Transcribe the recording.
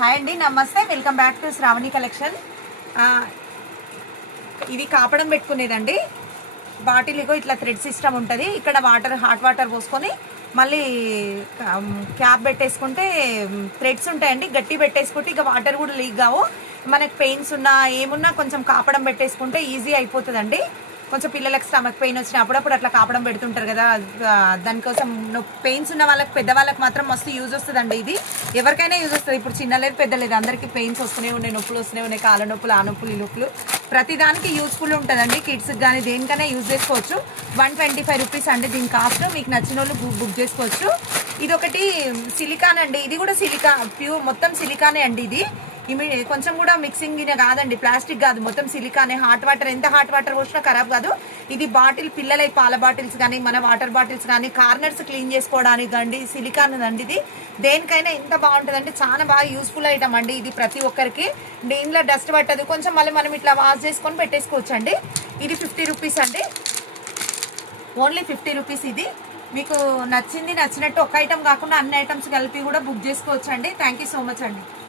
Hi అండి, నమస్తే. Welcome back to Shravani collection. ఇది కాపడం పెట్టుకునేదండి. బాటిల్ ఇగో ఇట్లా థ్రెడ్ సిస్టమ్ ఉంటుంది. ఇక్కడ హాట్ వాటర్ పోసుకొని మళ్ళీ క్యాప్ పెట్టేసుకుంటే థ్రెడ్స్ ఉంటాయండి. గట్టి పెట్టేసుకుంటే ఇక వాటర్ కూడా లీక్ కావు. మనకు పెయిన్స్ ఉన్నా ఏమున్నా కొంచెం కాపడం పెట్టేసుకుంటే ఈజీ అయిపోతుందండి. కొంచెం పిల్లలకి స్టమక్ పెయిన్ వచ్చిన అప్పుడప్పుడు అట్లా కాపడం పెడుతుంటారు కదా, దానికోసం పెయిన్స్ ఉన్న వాళ్ళకి, పెద్దవాళ్ళకి మాత్రం మస్తు యూజ్ వస్తుందండి. ఇది ఎవరికైనా యూజ్ వస్తుంది. ఇప్పుడు చిన్నలేదు పెద్దలేదు అందరికీ పెయిన్స్ వస్తూనే ఉన్నాయి, నొప్పులు వస్తూనే ఉన్నాయి, కాళ్ళ నొప్పులు, ఆ నొప్పులు, ఈ నొప్పులు, ప్రతిదానికి యూస్ఫుల్ ఉంటుందండి. కిడ్స్కి కానీ దేనికైనా యూజ్ చేసుకోవచ్చు. 125 రూపీస్ అండి దీని కాస్ట్. మీకు నచ్చిన వాళ్ళు బుక్ చేసుకోవచ్చు. ఇది ఒకటి సిలికాన్ అండి. ఇది కూడా సిలికా, ప్యూర్ మొత్తం సిలికానే అండి. ఇది కొంచెం కూడా మిక్సింగ్ కాదండి, ప్లాస్టిక్ కాదు, మొత్తం సిలికానే. హాట్ వాటర్ ఎంత హాట్ వాటర్ పోసినా ఖరాబ్ కాదు. ఇది బాటిల్, పిల్లల పాల బాటిల్స్ కానీ మన వాటర్ బాటిల్స్ కానీ కార్నర్స్ క్లీన్ చేసుకోవడానికి అండి సిలికాన్ అండి. ఇది దేనికైనా ఎంత బాగుంటుందంటే చాలా బాగా యూస్ఫుల్ ఐటమ్ అండి. ఇది ప్రతి ఒక్కరికి దీనిలో డస్ట్ పట్టదు. కొంచెం మళ్ళీ మనం ఇట్లా వాష్ చేసుకొని పెట్టేసుకోవచ్చు అండి. ఇది 50 రూపీస్ అండి, ఓన్లీ 50 రూపీస్. ఇది మీకు నచ్చినట్టు ఒక ఐటమ్ కాకుండా అన్ని ఐటమ్స్ కలిపి కూడా బుక్ చేసుకోవచ్చు అండి. థ్యాంక్ యూ సో మచ్ అండి.